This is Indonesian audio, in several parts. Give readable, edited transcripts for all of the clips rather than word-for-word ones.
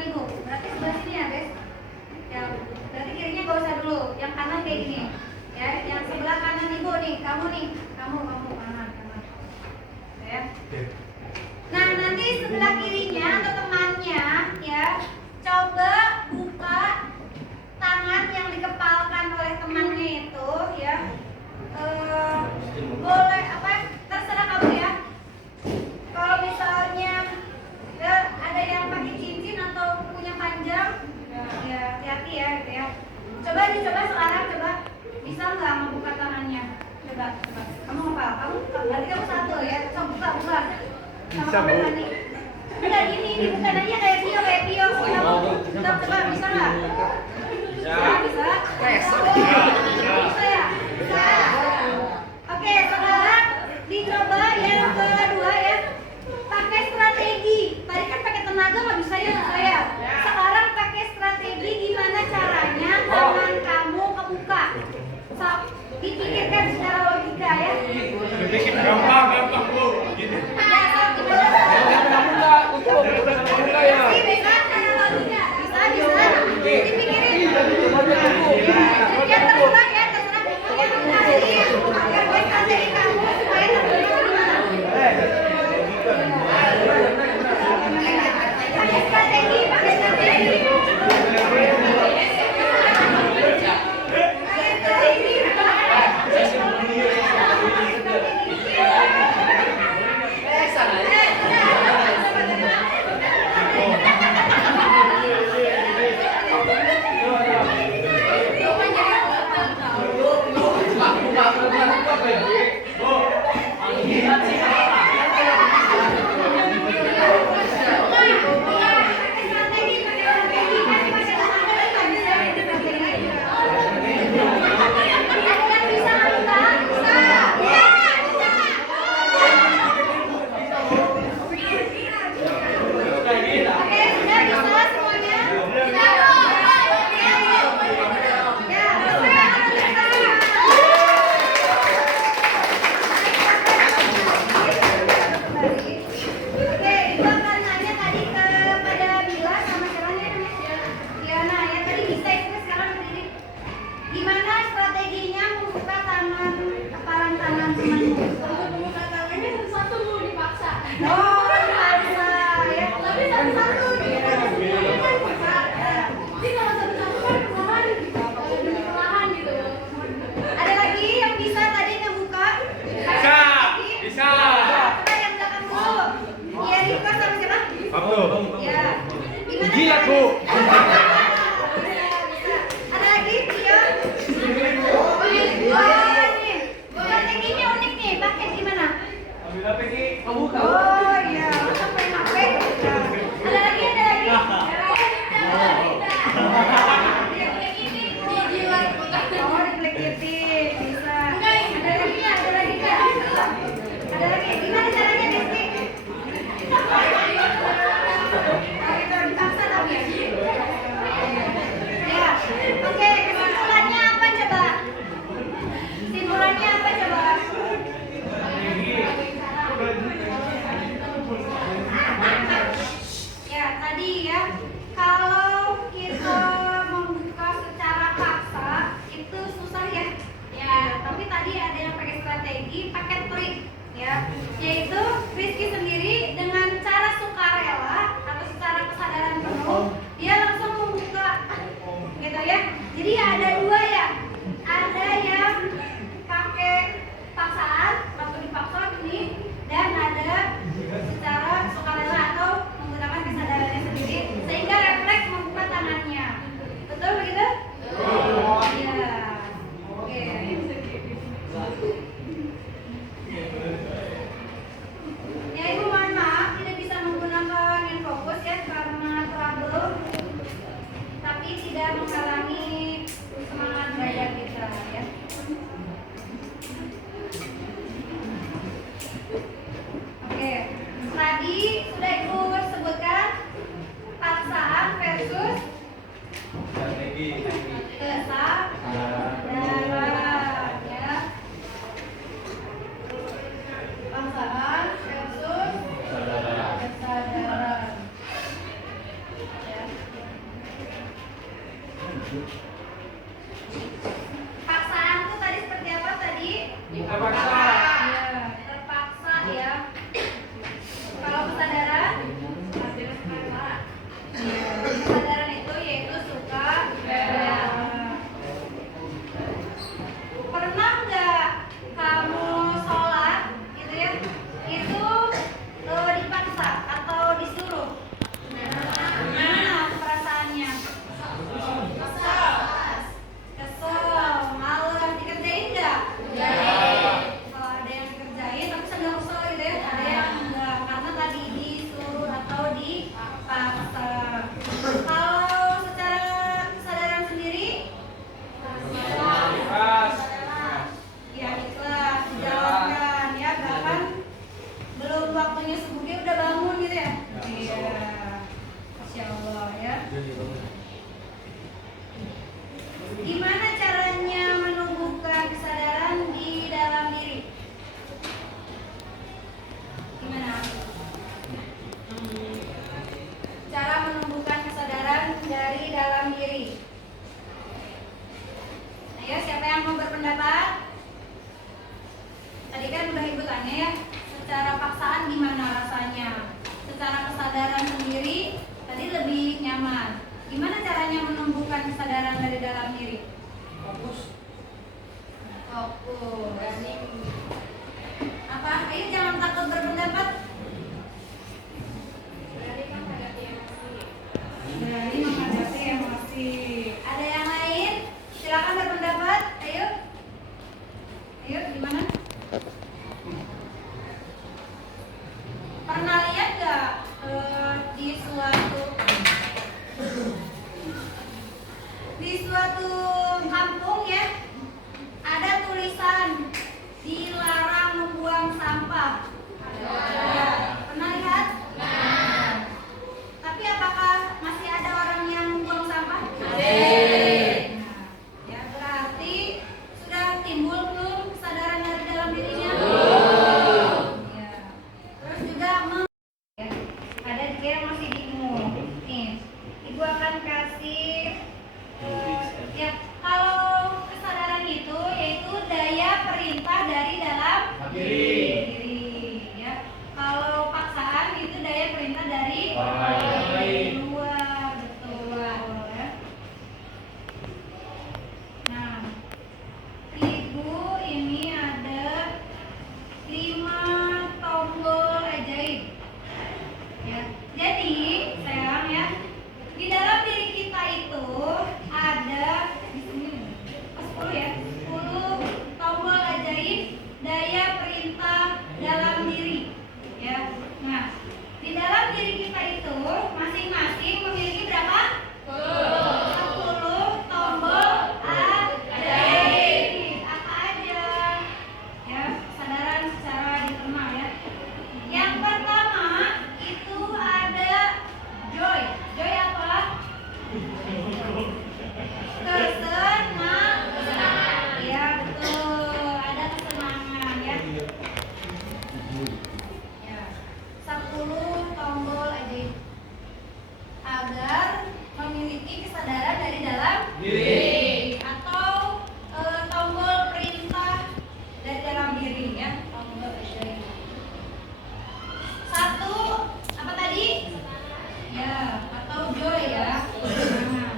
kanan ibu. Berarti sebelah sini ya guys. Ya, berarti kirinya gak usah dulu. Yang kanan kayak gini. Ya, yang sebelah kanan ibu nih. Kamu kanan. Ya. Nah, nanti sebelah kirinya atau temannya ya, coba buka tangan yang dikepalkan oleh temannya itu ya. Boleh apa? Terserah kamu ya. Kalau misalnya ada yang pakai cincin atau punya panjang, ya hati-hati ya gitu ya. Coba sekarang bisa nggak membuka tangannya? Coba. Kamu ngepal, berarti kamu satu ya. Coba buka. Bisa bu. Enggak gini bukan aja kayak Tio. Coba bisa nggak? Bisa. Bisa ya. Oke, sekarang dicoba yang kedua ya. Pakai strategi. Tadi kan pakai tenaga nggak bisa ya saya. Sekarang pakai strategi gimana caranya tangan kamu kebuka. So, dipikirkan secara logika ya. Bikin gampang bu. Gini. Bisa secara logika. Bisa. Dipikirin. Ya terserah. Agar baik strategi kamu supaya terbentuk gimana? Pakai strategi. Gila bu. Ada lagi Tio? Strateginya unik nih. Pakai gimana? Ambil HP ki. Oh iya, sampai HP. Ada lagi. Oh, diplekitin bisa. Ada lagi. Gimana caranya, Desti? Dipaksa tapi ya. Oke, kesimpulannya apa coba? Ya, tadi ya. Kalau kita membuka secara paksa itu susah ya. Ya, tapi tadi ada yang pakai strategi, pakai trik ya. Yaitu Rizky sendiri dengan cara sukarela atau secara kesadaran penuh dia langsung membuka gitu ya. Jadi ada dua ya, ada yang pakai paksaan waktu dipaksa ini, dan ada secara sukarela atau menggunakan kesadarannya sendiri sehingga refleks membuka tangannya. Betul begitu? Iya. Oke. berpendapat? Tadi kan udah ibu tanya ya, secara paksaan gimana rasanya? Secara kesadaran sendiri tadi lebih nyaman. Gimana caranya menumbuhkan kesadaran dari dalam diri? Fokus. Apa? Ayo jangan takut berpendapat. Berani menghadapi emosi. Ada yang lain? Silakan berpendapat. Ayo. Ayo, gimana? Pernah lihat gak di suatu kampung ya, ada tulisan dilarang membuang sampah? Ya, pernah lihat? Tapi apakah masih ada orang yang membuang sampah? Masih. Ya, berarti sudah timbul belum kesadaran dari dalam dirinya? Ya. Terus juga ya, ada juga yang masih bingung. Nih, ibu akan kasih ya, kalau kesadaran itu yaitu daya perintah dari dalam diri. Ya. Kalau paksaan itu daya perintah dari luar, betul ya. Nah, ibu ini ada 5 tombol ajaib. Ya. Jadi, sayang ya, di dalam diri kita itu ada di sini 10 ya, 10 tombol ajaib daya perintah dalam diri. Ya. Nah, di dalam diri kita itu masing-masing memiliki berapa? 10 tombol ajaib. Apa aja? Ya, kesadaran secara internal ya. Yang pertama itu ada joy. Joy apa? Kesenangan. Ya, betul. Ada kesenangan ya. Ya. 10 tombol ajaib agar memiliki kesadaran dari dalam diri atau tombol perintah dari dalam diri ya, tombol ajaib. 1 apa tadi? Ya, atau joy ya. Kesenangan.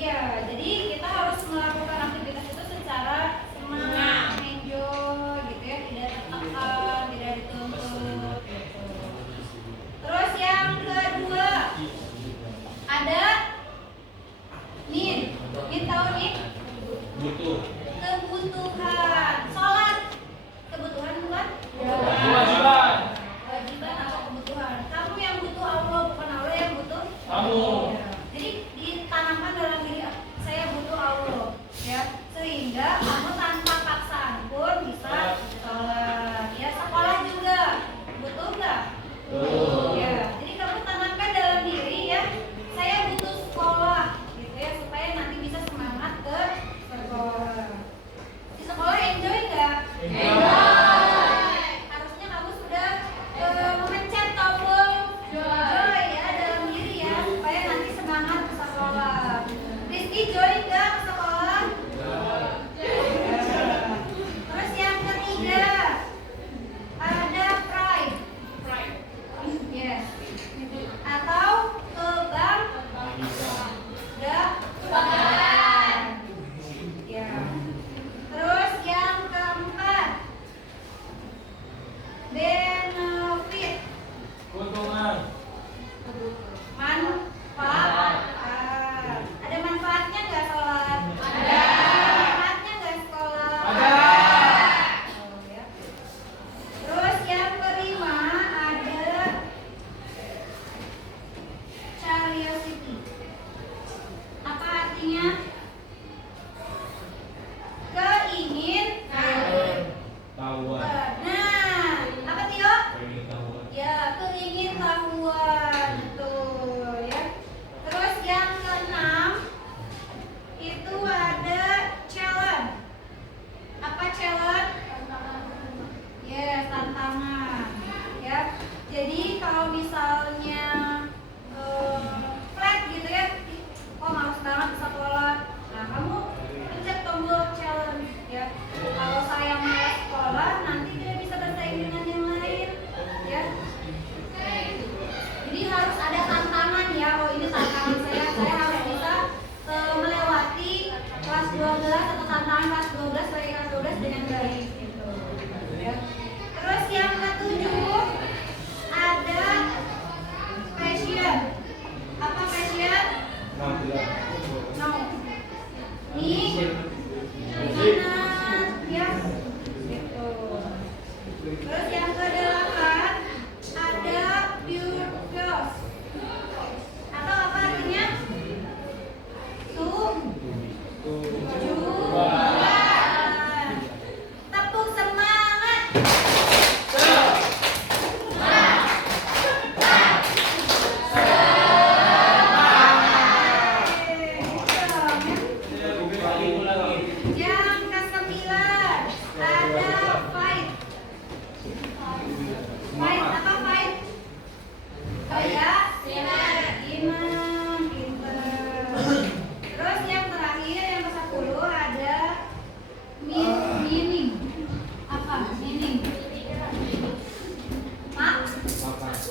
Iya, jadi kita harus melakukan aktivitas itu secara senang, enjoy gitu ya, tidak tertekan, tidak dituntut. Gitu. Terus yang kedua ada need. Need tahu need? Kebutuhan. Sholat kebutuhan bukan? Kewajiban. Kewajiban atau kebutuhan. Kamu yang butuh Allah, bukan Allah yang butuh Kamu. Ya. Jadi ditanamkan dalam diri saya butuh Allah ya, sehingga kamu tanpa paksaan pun bisa sholat ya. Sekolah juga butuh nggak? Ya, jadi kamu tanamkan dalam diri ya, saya butuh sekolah gitu ya, supaya nanti bisa semangat ke sekolah. Di sekolah sebagai kelas 12 dengan baik gitu. Ya. Terus yang ketujuh ada passion. Apa passion? No. Ini gimana ya? Gitu. Terus yang kedelapan ada purpose. Atau apa artinya? Tujuan. Tepuk semangat. Yang kesembilan ada fight. Fight apa fight? Kayak iman, pinter. Terus yang terakhir yang ke-10 ada meaning. Apa? Meaning.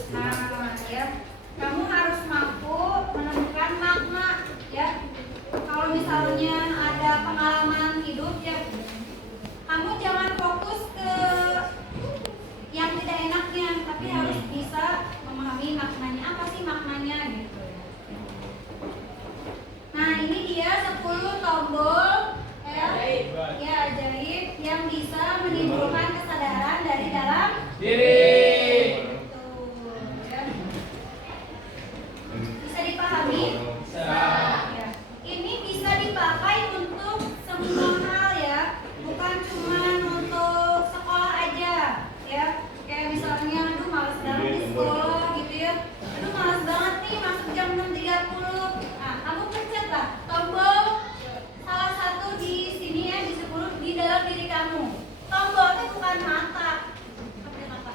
Nah, ya. Kamu harus mampu menemukan makna, ya. Kalau misalnya ada pengalaman hidup, ya, kamu jangan fokus ke yang tidak enaknya, tapi harus bisa memahami maknanya. Apa sih maknanya gitu. Nah, ini dia 10 tombol ya ajaib yang bisa menimbulkan kesadaran dari dalam Diri. Tuh, ya. Bisa dipahami? Ya. Ini bisa dipakai untuk semua hal ya, bukan cuma untuk sekolah aja ya. Kayak misalnya, aduh malas banget di sekolah gitu ya. Aduh malas banget nih masuk jam 6.30. Nah, kamu pencet lah tombol salah satu di sini ya, di 10 di dalam diri kamu. Tombolnya bukan mata. Apa mata?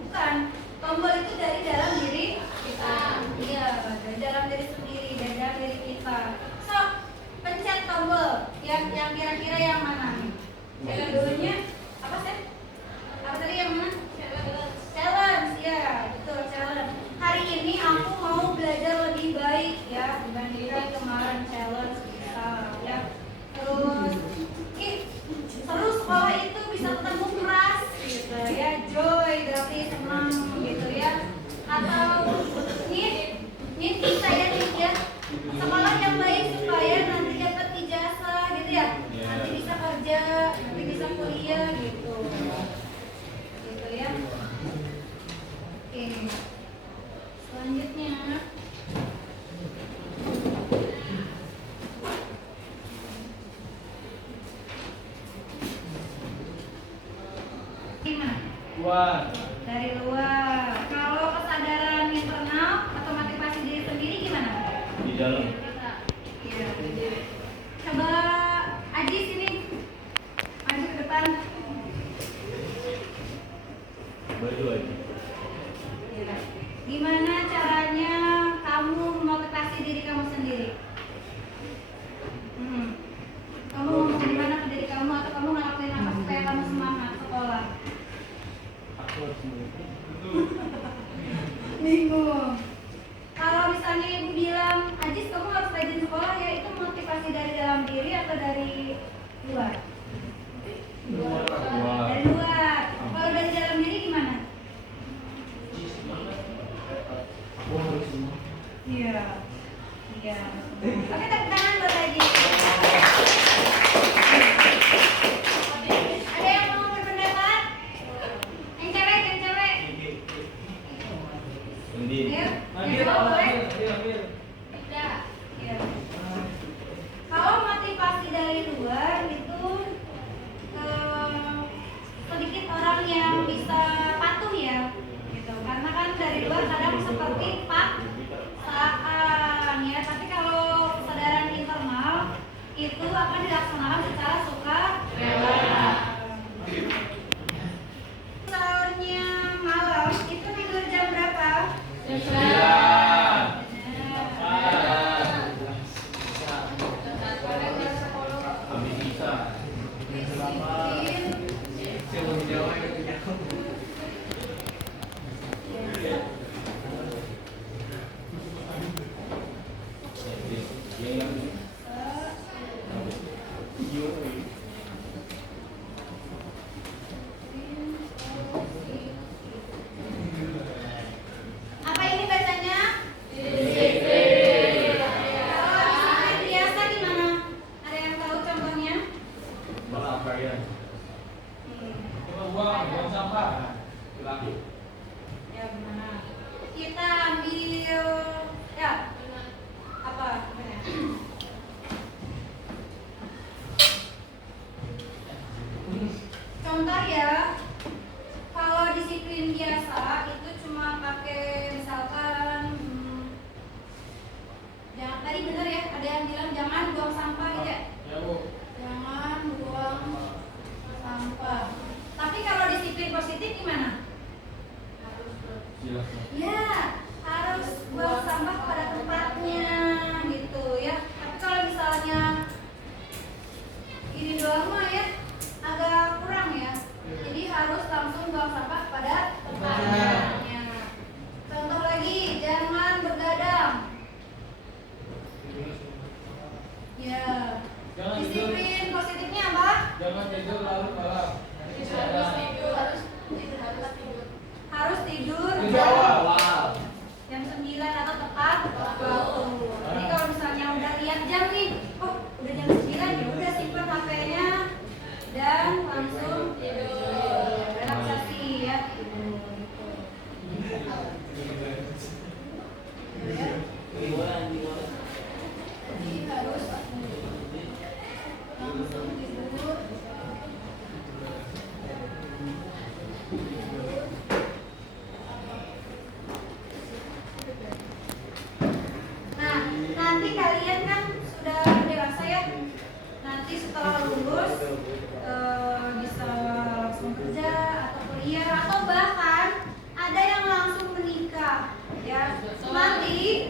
Bukan. Tombol itu dari dalam diri kita. Iya, dari dalam diri sendiri, dari dalam diri kita. So, pencet tombol yang kira-kira yang mana nih? Yang dulunya apa sih? Apa tadi yang mana? Challenge, ya, betul, challenge. Hari ini aku mau belajar lebih baik ya dibandingkan kemarin. Challenge kita ya. Terus seru sekolah itu bisa ketemu keras gitu ya, joy berarti senang gitu ya. Atau need kita ya, sekolah yang baik supaya nanti dapat ijazah gitu ya. Nanti bisa kerja, nanti bisa kuliah gitu. Gitu ya. Oke. Selanjutnya gimana? Luar. Dari luar. Kalau kesadaran internal atau motivasi diri sendiri gimana? Di dalam. Iya. Coba Aji sini, maju ke depan. Baju aja. Iya. Gimana caranya kamu memotivasi diri kamu sendiri? Kamu ngomong gimana ke diri kamu, atau kamu ngelakuin apa supaya kamu semangat sekolah? Aku harus Bingung. Kalau misalnya ibu bilang, Ajis kamu harus rajin sekolah ya, itu motivasi dari dalam diri atau dari luar? luar. Dari luar. Kalau dari dalam diri gimana? Aku harus semua. Iya. Iya. Oke, tepuk tangan buat Ajis. Ada yang mau berpendapat? Yang cewek, yang cewek. Ini. Ayo, Ambil, yang cowok boleh? ambil. Tidak. Ya. Kalau motivasi dari luar itu sedikit orang yang bisa patuh ya, gitu. Karena kan dari luar kadang seperti paksaan ya. Tapi kalau kesadaran internal itu akan dilaksanakan secara sukarela. Misalnya malam itu tidur jam berapa? Sembilan. Habis bisa. contoh ya, kalau disiplin biasa itu cuma pakai misalkan jangan, tadi bener ya, ada yang bilang jangan buang sampah gitu ya. Ya Bu. Jangan buang sampah. Tapi kalau disiplin positif gimana? Silakan. Ya, harus buang sampah pada tempatnya gitu ya. Tapi kalau misalnya ini doang mah ya agak kurang ya. Jadi harus langsung buang sampah pada tempatnya. Contoh lagi, jangan bergadang. Ya. Jangan Disiplin positifnya apa? Jangan tidur larut malam. Harus tidur Tidur awal. jam 9 atau tepat waktu. Jadi kalau misalnya udah lihat jam nih, oh udah jam 9 ya udah simpan HP-nya dan langsung tidur. Relaksasi ya. Jadi harus langsung tidur. Nah, nanti kalian kan sudah dewasa ya. Nanti setelah lulus bisa langsung kerja atau kuliah atau bahkan ada yang langsung menikah ya. Nanti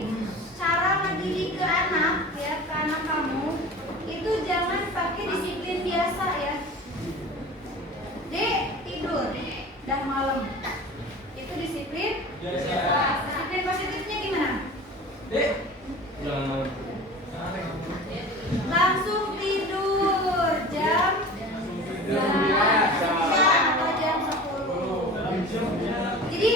cara mendidik ke anak ya, ke anak kamu itu jangan pakai disiplin biasa ya. Dek, tidur dan malam. Itu disiplin Biasa. Disiplin positifnya gimana? Dek. Jangan. Langsung tidur jam atau jam 10. Jadi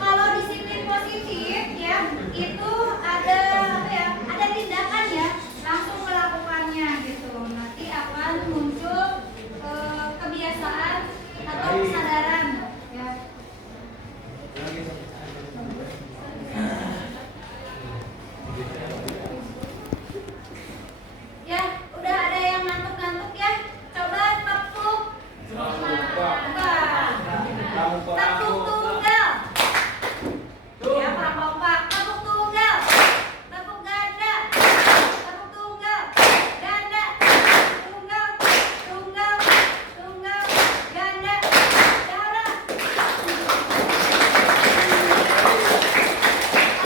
kalau disiplin positif ya itu ada apa ya? Ada tindakan ya, langsung melakukannya gitu. Nanti akan muncul kebiasaan atau kesadaran ya. Ya, udah ada yang ngantuk-ngantuk ya. Coba tepuk. Tepuk tunggal. Ya, para kompak. Tepuk tunggal. Tepuk ganda. Tepuk tunggal. Ganda. Tunggal. Tunggal. Tunggal. Ganda. Darah.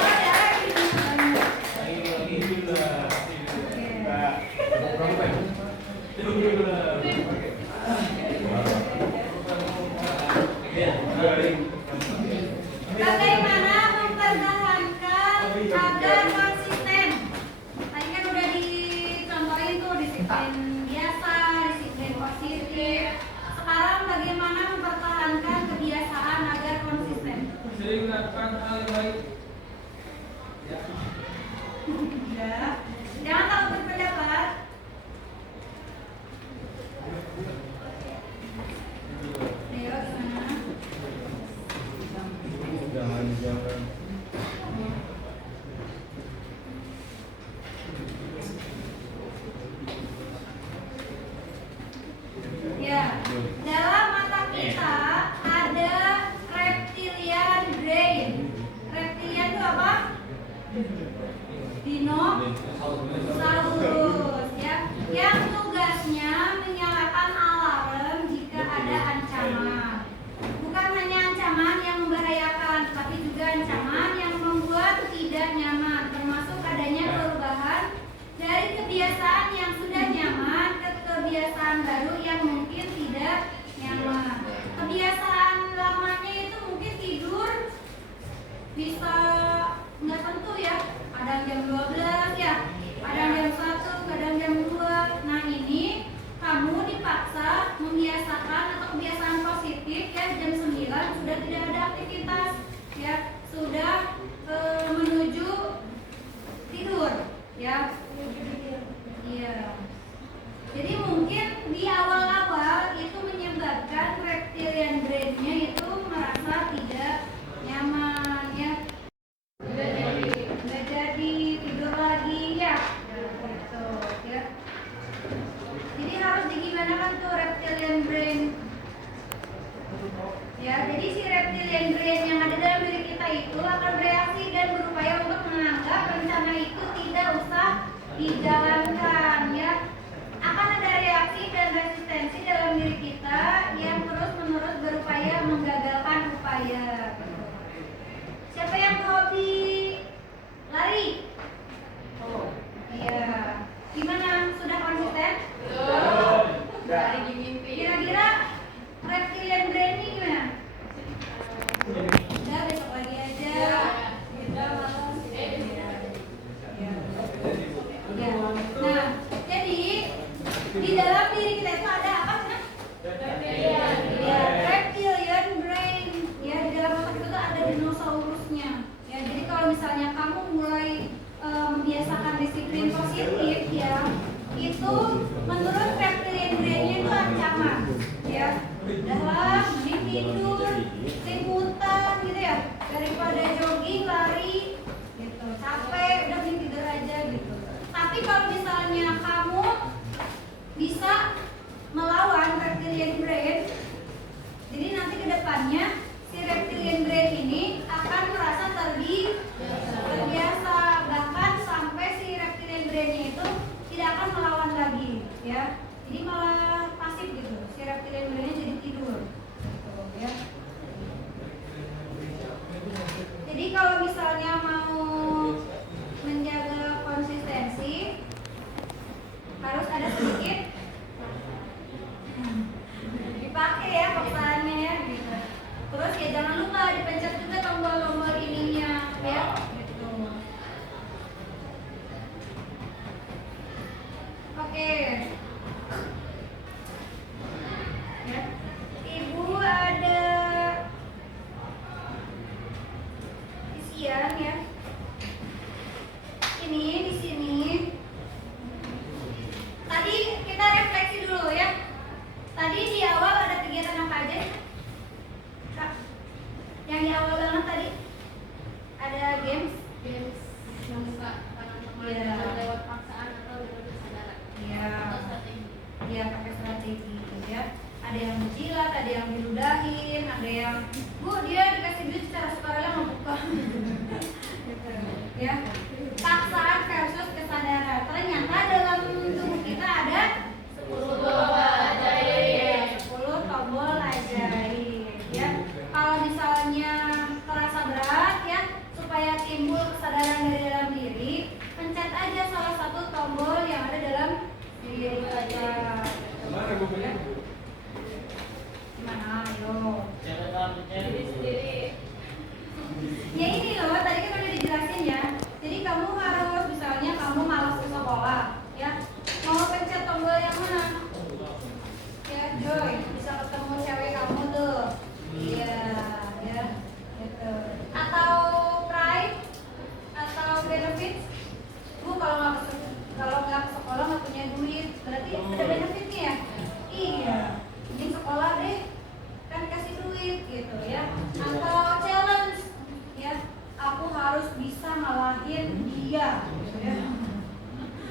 Oh, darah gini. Lagi gila. Bagaimana mempertahankan agar konsisten? Tadi kan udah dicontohin tuh disiplin biasa, disiplin positif. Sekarang bagaimana mempertahankan kebiasaan agar konsisten? Sering melakukan hal yang baik. Ya. Jangan takut berpendapat. Ayo, gimana? Jangan. Ya, dalam mata kita ada reptilian brain. Reptilian itu apa? Dinosaurus ya, yang tugasnya menyalakan alarm jika ada ancaman. Bukan hanya ancaman yang membahayakan, tapi juga ancaman yang membuat tidak nyaman, termasuk adanya perubahan dari kebiasaan yang sudah nyaman ke kebiasaan baru yang mungkin tidak nyaman. Kebiasaan lamanya itu mungkin tidur bisa nggak tentu ya, kadang jam 12 ya, kadang jam 1, kadang jam 2. Nah ini kamu dipaksa membiasakan atau kebiasaan positif ya, jam 9 sudah tidak ada aktivitas ya, sudah menuju tidur ya. Iya. Jadi mungkin di awal-awal itu menyebabkan reptilian brain-nya itu merasa tidak nyaman ya. Udah jadi tidur lagi ya. Gitu ya. Jadi harus digimanakan tuh reptilian brain. Ya, jadi si reptilian brain yang ada dalam diri kita itu akan bereaksi dan berupaya untuk menganggap rencana itu tidak usah dijalankan, ya. Akan ada reaksi dan resistensi dalam diri kita yang terus-menerus berupaya menggagalkan upaya. Siapa yang hobi lari? Oh, iya. Gimana? Sudah konsisten? Dari di mimpi. Kira-kira reptilian brain ini gimana? Udah, besok lagi aja. Kita malam. Ya. Nah, jadi di dalam diri kita itu ada apa sih? Ya, reptilian brain. Ya, di dalam otak itu ada dinosaurusnya. Ya, jadi kalau misalnya kamu mulai membiasakan disiplin positif, ya, itu menurut reptilian brainnya itu ancaman. Ya, udahlah, mending tidur, selimutan gitu ya, daripada jogging, lari, gitu. Capek, udah mending tidur aja gitu. Tapi kalau misalnya kamu bisa melawan reptilian brain, jadi nanti kedepannya si reptilian brain ini akan merasa terbiasa, bahkan sampai si reptilian brainnya itu tidak akan melawan lagi, ya. Jadi malah pasif gitu, si reptilian brainnya jadi tidur, gitu, ya. Jadi kalau misalnya mau menjaga konsistensi harus ada sedikit dipakai ya paksaannya ya gitu. Terus ya jangan lupa dipencet juga tombol-tombol ininya ya gitu. Oke. Ya. Ibu ada isian ya. Ini di sini. Tadi kita refleksi dulu ya. Tadi di awal ada kegiatan apa aja? Kak? Yang di awal banget tadi ada games. Membuka teman-teman lewat paksaan atau lewat kesadaran. Iya. Atau strategi. Iya, pakai strategi ya. Ada yang menjilat, ada yang diludahin, ada yang dia dikasih duit secara sukarela membuka. Gitu. Ya. Paksaan versus kesadaran. Ternyata dalam tubuh kita ada 10 tombol ajaib ya. Kalau misalnya terasa berat ya, supaya timbul kesadaran dari dalam diri, pencet aja salah satu tombol yang ada dalam diri kita. Mana bukunya? Gimana? Ayo. Diri sendiri. Ya ini loh, tadi kan udah dijelasin ya. Jadi kamu harus, misalnya kamu malas ke sekolah, ya, mau pencet tombol yang mana? Ya, Joy, bisa ketemu cewek kamu tuh. Iya, ya, gitu. Atau pride, atau benefits. Bu, kalau nggak ke sekolah nggak punya duit, berarti ada benefitnya ya? Iya, ini sekolah deh, kan kasih duit gitu ya. Atau challenge, ya, aku harus bisa ngalahin dia, gitu ya.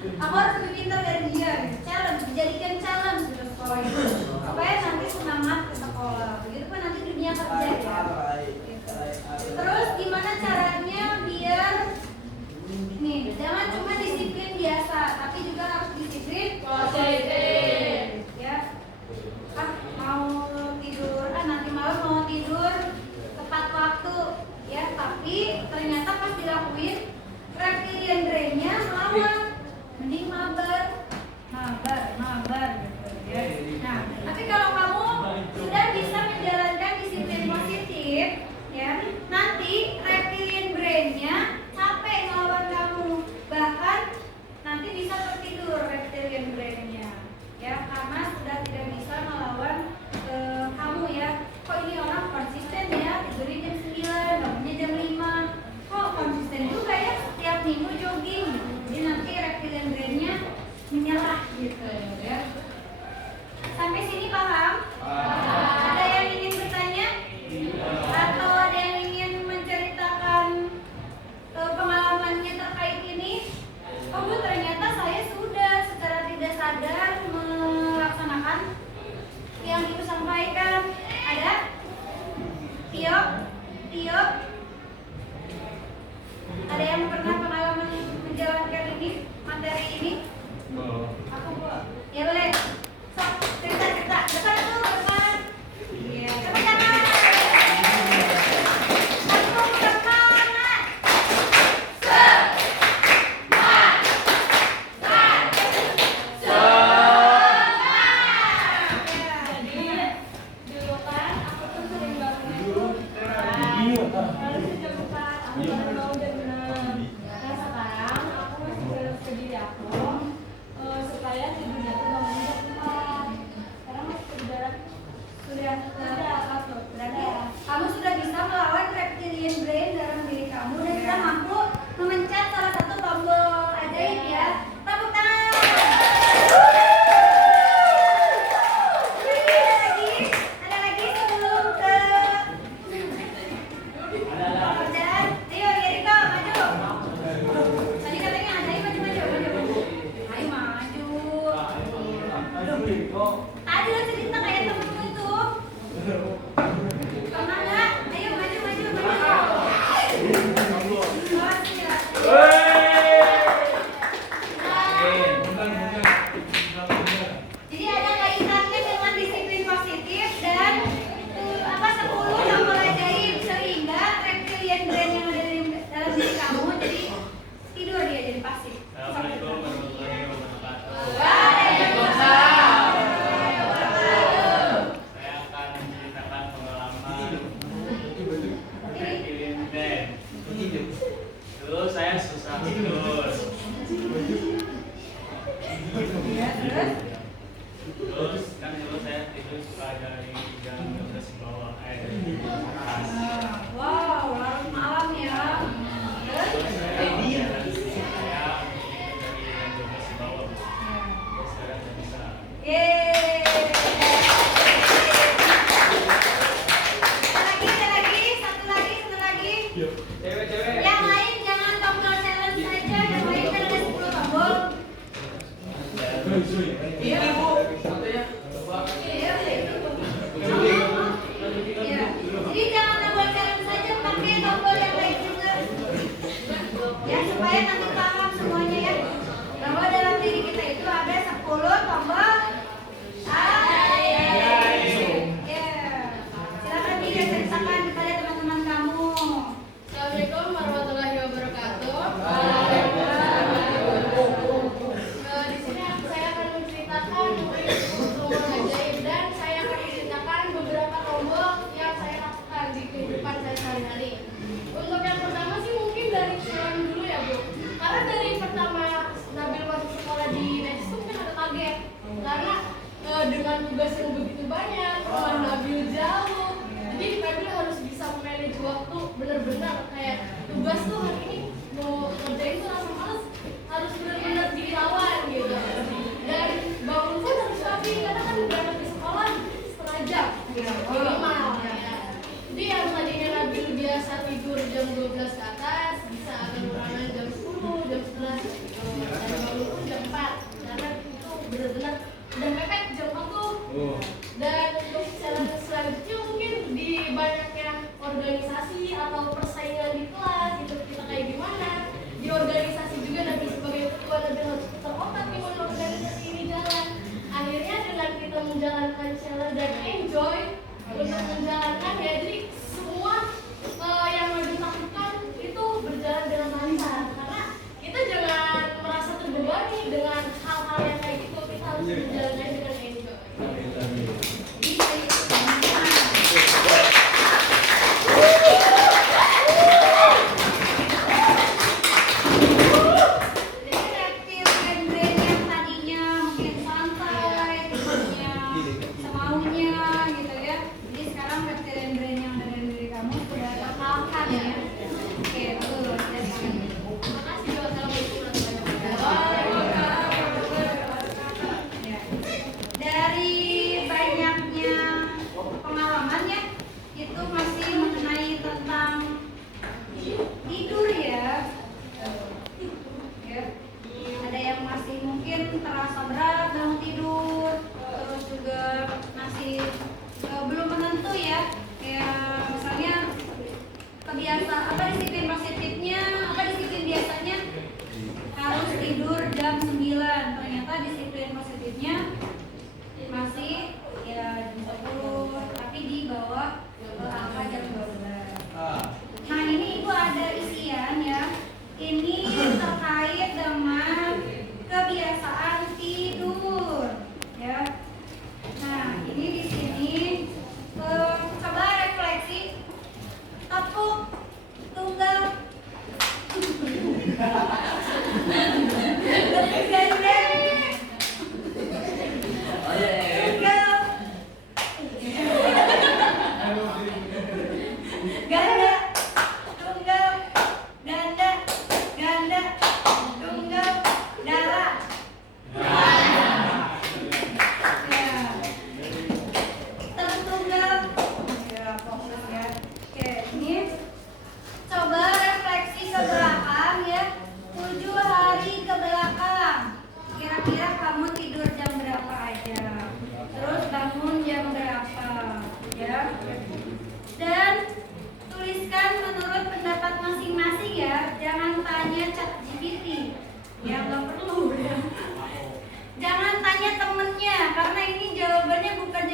Aku harus lebih pintar dari dia, gitu. Challenge, dijadikan challenge di sekolah itu, supaya nanti semangat ke sekolah. Begitu kan nanti dunia kerja ya. Gitu. Terus gimana caranya biar nih, jangan cuma disiplin biasa, tapi juga harus disiplin positif. Ya, mau tidur, nanti malam mau tidur tepat waktu, ya. Tapi ternyata pas dilakuin reptilian brainnya melawan, mending mabar gitu ya. Nah, Tadi lo cerita kayak temenmu itu. Pernah nggak? Ayo maju. Awas ya. Jadi ada kaitannya dengan disiplin positif dan 10 tombol ajaib sehingga reptilian brain yang ada dalam diri kamu jadi tidur dia jadi pasif. Assalamualaikum warahmatullahi wabarakatuh. Waalaikumsalam. Saya akan menceritakan pengalaman reptilian brain. Dulu saya susah tidur. Terus kan dulu saya tidur suka dari jam 12 ke bawah. Atas. Wow, larut malam ya. Terus Terus? saya tidur dari jam 12 ke bawah. Terus sekarang saya bisa. Yeay. Satu lagi. Cewek-cewek. Yang lain jangan tombol challenge saja, yang lain kan ada 10 tombol. Iya. Iya. Jadi jangan tombol challenge saja, pakai tombol yang lain juga. Ya supaya nanti paham semuanya ya. Bahwa dalam diri kita itu ada 10 tombol ajaib. Ya. Silakan Dia ceritakan kepada teman-teman kamu. Assalamualaikum warahmatullahi wabarakatuh. Di sini saya akan menceritakan tombol ajaib dan saya akan menceritakan beberapa tombol yang saya lakukan di kehidupan saya sehari-hari. Untuk yang pertama sih mungkin dari sekolah dulu ya Bu. Karena dari pertama Nabil masuk sekolah di Next itu mungkin agak kaget karena dengan tugas yang begitu banyak, rumah Nabil jauh. Jadi Nabil harus bisa manage waktu benar-benar kayak tugas tuh hari ini mau kerjain tuh rasa males harus benar-benar dilawan gitu. Dan bangun pun harus rapi karena kan berangkat di sekolah setengah jam minimal ya. Jadi yang tadinya Nabil biasa tidur jam 12 ke atas bisa agak kurangan jam 10, jam 11 gitu. Dan bangun pun jam 4 karena itu benar-benar udah mepet jam waktu. Dan untuk challenge selanjutnya mungkin di banyaknya organisasi atau persaingan di kelas itu kita kayak gimana di organisasi juga Nabil sebagai ketua Nabil harus putar otak gimana organisasi ini jalan. Akhirnya dengan kita menjalankan challenge dan enjoy untuk menjalankan ya jadi semua yang Nabil lakukan itu berjalan dengan lancar karena kita jangan merasa terbebani dengan hal-hal yang kayak gitu kita harus menjalankan dengan enjoy. Jadi reptilian brain yang tadinya mungkin santai, tidurnya semaunya gitu ya. Jadi sekarang reptilian brain yang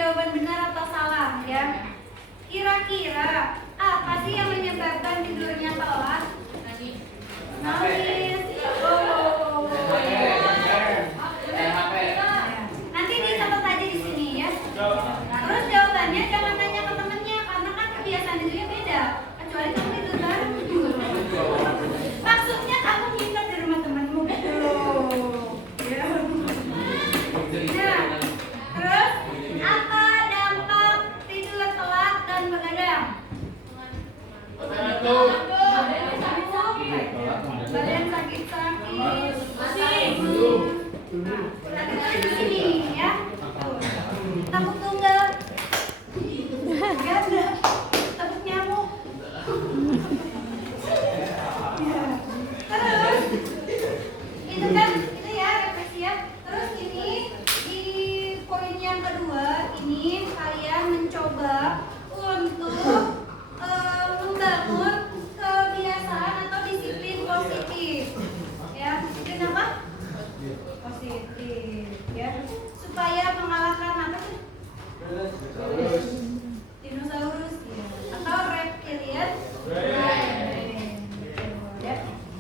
jawaban benar atau salah ya. Kira-kira apa sih yang menyebabkan tidurnya telat? Nangis. Oh. Nanti dicatat aja di sini ya. Terus jawabannya jangan tanya ke temennya karena kan kebiasaan tidurnya beda. Kecuali kamu tidur bareng. Maksudnya kamu nginep di rumah temanmu gitu loh. Ya. Nah, terus apa dampak tidur telat dan begadang? Badan sakit-sakit, pusing. Nah, kita di sini ya. Takut tunggal. Gak ada. Takut nyamuk. Ya. Terus itu kan itu ya refleksi ya. Terus ini di poin yang kedua ini kalian mencoba untuk membangun kebiasaan atau disiplin positif ya. Disiplin apa? Positif ya, supaya mengalahkan apa sih? Dinosaurus ya. Atau reptilian ya.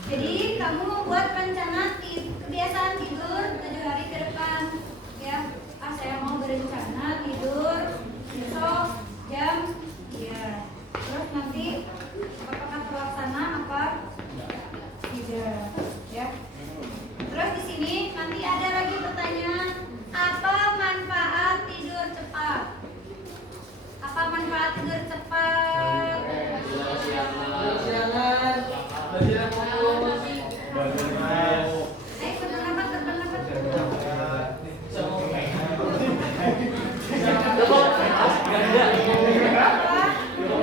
Jadi kamu membuat rencana kebiasaan tidur 7 hari ke depan ya. Saya mau berencana tidur besok jam ya. Terus nanti apakah terlaksana apa tidak ya. Terus di sini nanti ada lagi pertanyaan, apa manfaat tidur cepat? Apa manfaat tidur cepat?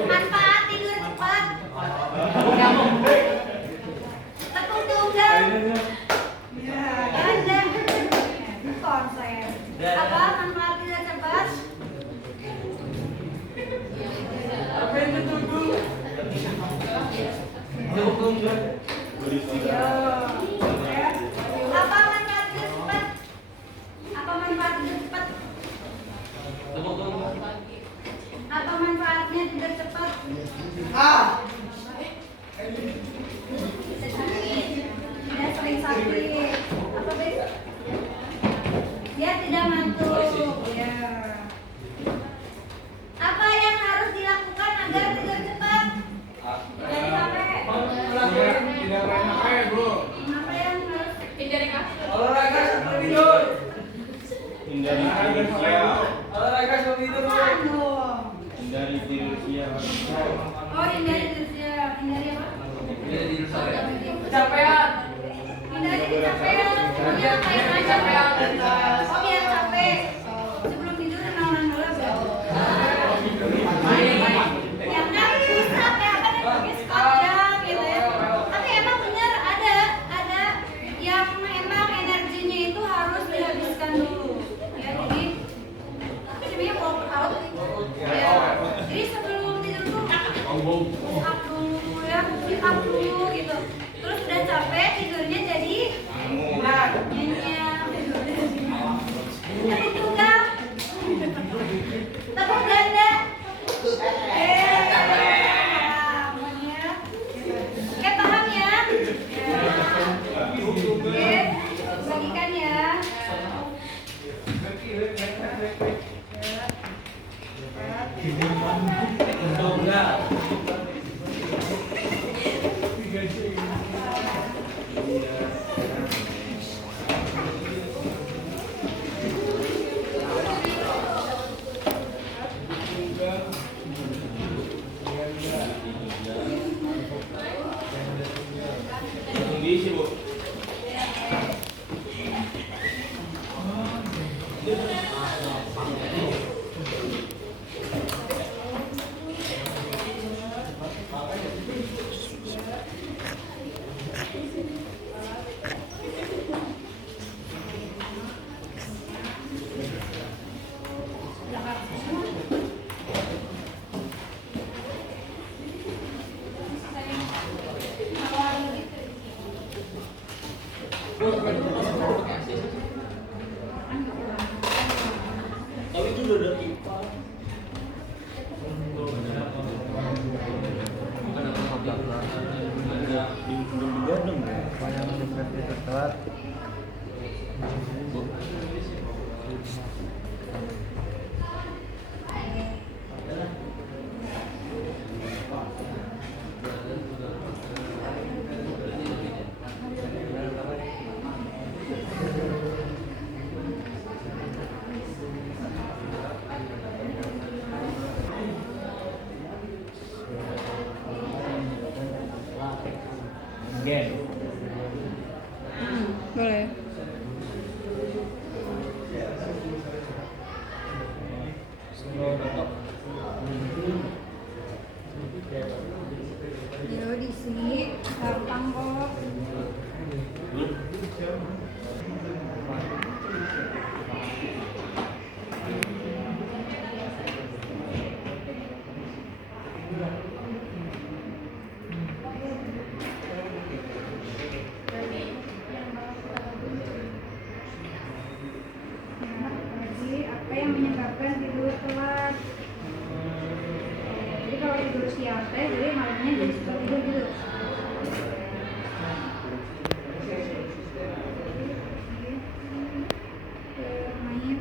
Manfaat tidur cepat. Tepung tunggal. Ya, ada. Konsep. Apa manfaat tidur cepat? Ya. Apa manfaat tidur cepat? Apa manfaat tidur cepat? Apa manfaatnya tidur cepat? Tidak sering sakit. Apa besok? Dia tidak ngantuk. Ya. Apa yang harus dilakukan agar tidur cepat? Tidak capek. Apa yang harus? Hindari kasur. Olahraga sebelum tidur. Hindari tidur siang. Olahraga sebelum tidur. Anu. Hindari tidur siang. Oh, hindari tidur siang. Hindari apa? Kecapean. Hindari kecapean. Pokoknya ngapain aja. Oh, biar capek. Sebelum tidur kenalan dulu yang nangis sampai apa namanya sekolah gitu ya. Tapi emang bener ada yang emang energinya itu harus dihabiskan dulu. Ya, jadi tapi sebenarnya workout. Ya. Jadi sebelum tidur tuh push up dulu ya, sit up dulu gitu. Terus udah capek tidurnya jadi nyenyak. Tepuk tunggal. Tepuk ganda. Oke, paham ya? Oke, bagikan ya. Diisi, Bu. Tapi itu udah Gen. Boleh. Yo di sini gampang kok. Lagi apa yang menyebabkan tidur telat? Jadi kalau tidur siang teh, jadi malamnya jadi suka tidur gitu. Main.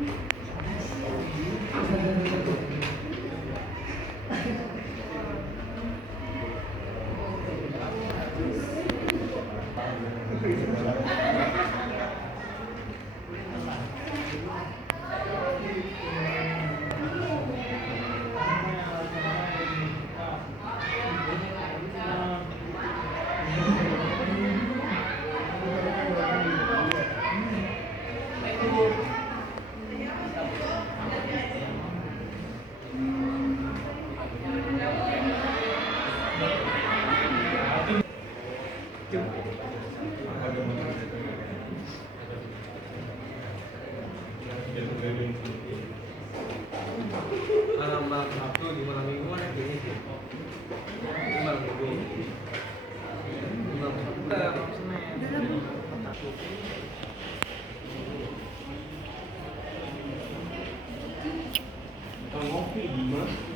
Malam Sabtu di malam Minggu mana gini sih? Di malam Minggu. Di malam Sabtu. Malam Senin. Kalau ngopi di mana?